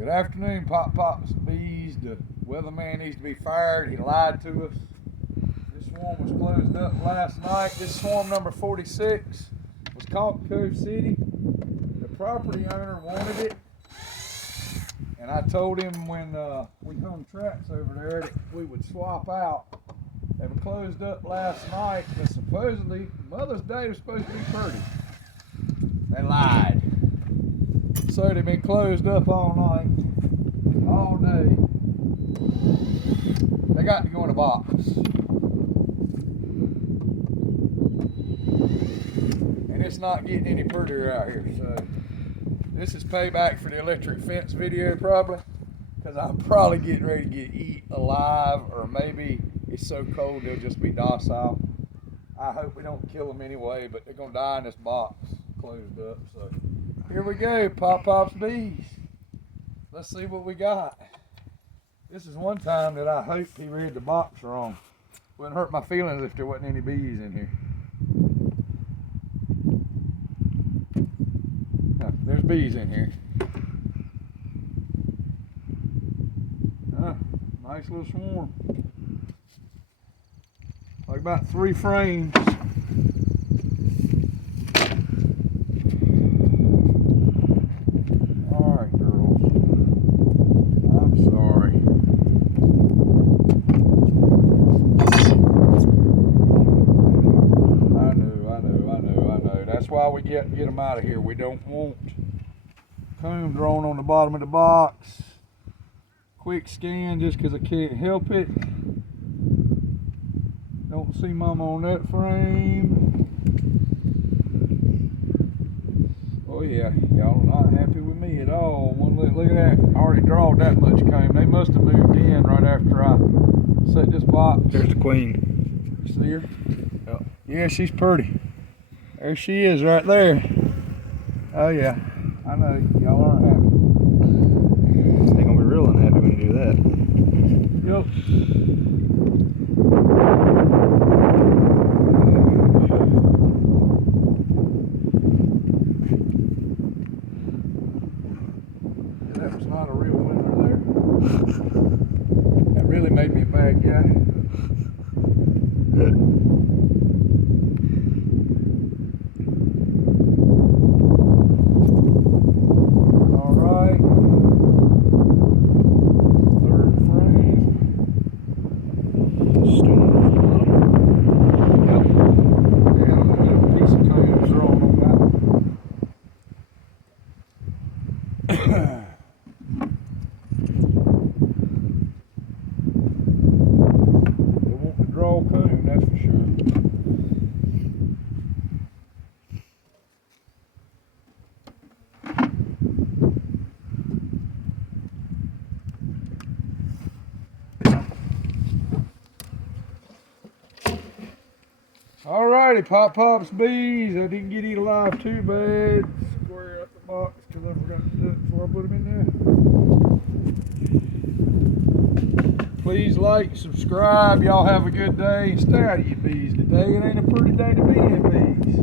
Good afternoon, Pop Pops Bees. The weatherman needs to be fired. He lied to us. This swarm was closed up last night. This swarm number 46 was caught in Cove City. The property owner wanted it. And I told him when we hung traps over there that we would swap out. They were closed up last night, but supposedly Mother's Day was supposed to be pretty. They lied. So they've been closed up all night, all day. They got to go in a box. And it's not getting any prettier out here, so this is payback for the electric fence video probably, because I'm probably getting ready to get eat alive, or maybe it's so cold they'll just be docile. I hope we don't kill them anyway, but they're gonna die in this box closed up. So here we go, Pop Pop's Bees. Let's see what we got. This is one time that I hope he read the box wrong. Wouldn't hurt my feelings if there wasn't any bees in here. Oh, there's bees in here. Oh, nice little swarm. Like about 3 frames. Alright, girls. I'm sorry. I know. That's why we get them out of here. We don't want comb drawn on the bottom of the box. Quick scan just because I can't help it. Don't see Mama on that frame. Oh yeah, y'all are not happy with me at all. Look at that, I already drawed that much comb. They must have moved in right after I set this box. There's the queen. You see her? Yeah, she's pretty. There she is right there. Oh yeah, I know, y'all aren't happy. They're gonna be real unhappy when you do that. Yep. That was not a real winner there. That really made me a bad guy. All right. 3rd frame. Yep. Yeah, a little piece of comb was thrown on that. They want to draw comb, that's for sure. Alrighty, Pop Pop's Bees. I didn't get eat alive too bad. Square up the box because I forgot to do it before I put them in there. Please like, subscribe. Y'all have a good day. Stay out of your bees today. It ain't a pretty day to be in bees.